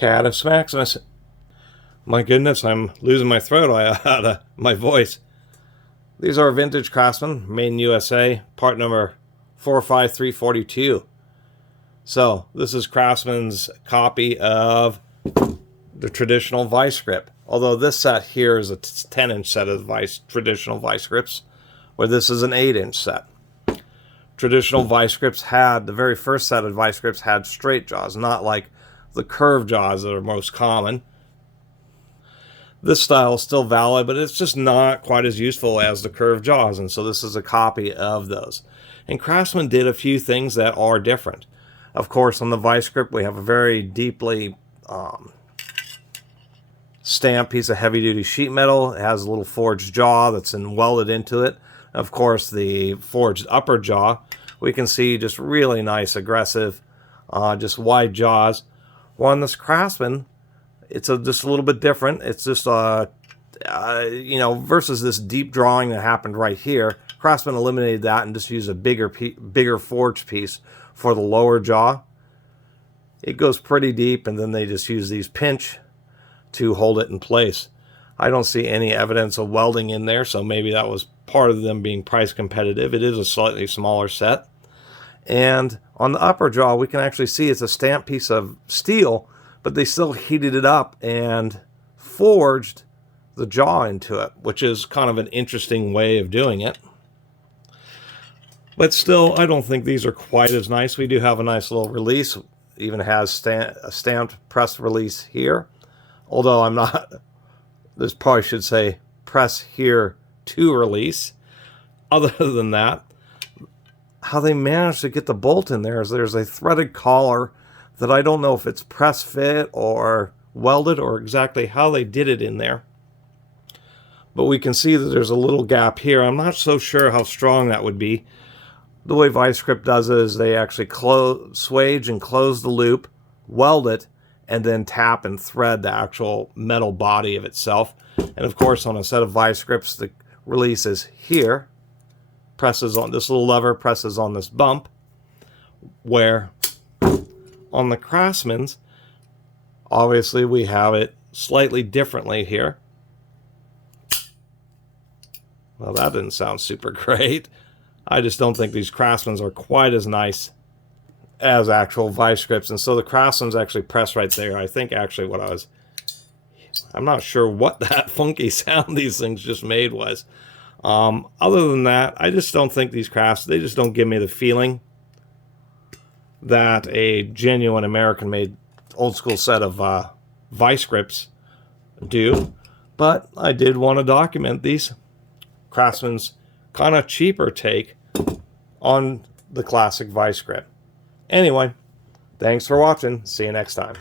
Catus Maximus. My goodness, I'm losing my throat out of my voice. These are vintage Craftsman, made in USA, part number 45342. So, this is Craftsman's copy of the traditional Vise-Grip. Although this set here is a 10-inch set of traditional Vise-Grips, where this is an 8-inch set. Traditional Vise-Grips had, the very first set of Vise-Grips had straight jaws, not like the curved jaws that are most common. This style is still valid, but it's just not quite as useful as the curved jaws, and so this is a copy of those. And Craftsman did a few things that are different. Of course, on the Vise-Grip, we have a very deeply stamped piece of heavy-duty sheet metal. It has a little forged jaw that's welded into it. Of course, the forged upper jaw, we can see just really nice, aggressive, just wide jaws. Well, on this Craftsman, it's just a little bit different. It's just, versus this deep drawing that happened right here, Craftsman eliminated that and just used a bigger forged piece for the lower jaw. It goes pretty deep, and then they just use these pinch to hold it in place. I don't see any evidence of welding in there, so maybe that was part of them being price competitive. It is a slightly smaller set. And on the upper jaw, we can actually see it's a stamped piece of steel, but they still heated it up and forged the jaw into it, which is kind of an interesting way of doing it. But still, I don't think these are quite as nice. We do have a nice little release. It even has a stamped press release here. Although I'm not, this probably should say press here to release. Other than that, how they managed to get the bolt in there is there's a threaded collar that I don't know if it's press fit or welded or exactly how they did it in there. But we can see that there's a little gap here. I'm not so sure how strong that would be. The way Vise-Grip does it is they actually swage and close the loop, weld it, and then tap and thread the actual metal body of itself. And of course, on a set of Vise-Grips, the release is here. Presses on this little lever, presses on this bump, where on the Craftsman's, obviously we have it slightly differently here. Well, that didn't sound super great. I just don't think these Craftsman's are quite as nice as actual Vise-Grips, and so the Craftsman's actually press right there. I think actually I'm not sure what that funky sound these things just made was. Other than that, I just don't think these crafts, they just don't give me the feeling that a genuine American-made old-school set of Vise-Grips do. But I did want to document these Craftsman's kind of cheaper take on the classic Vise-Grip. Anyway, thanks for watching. See you next time.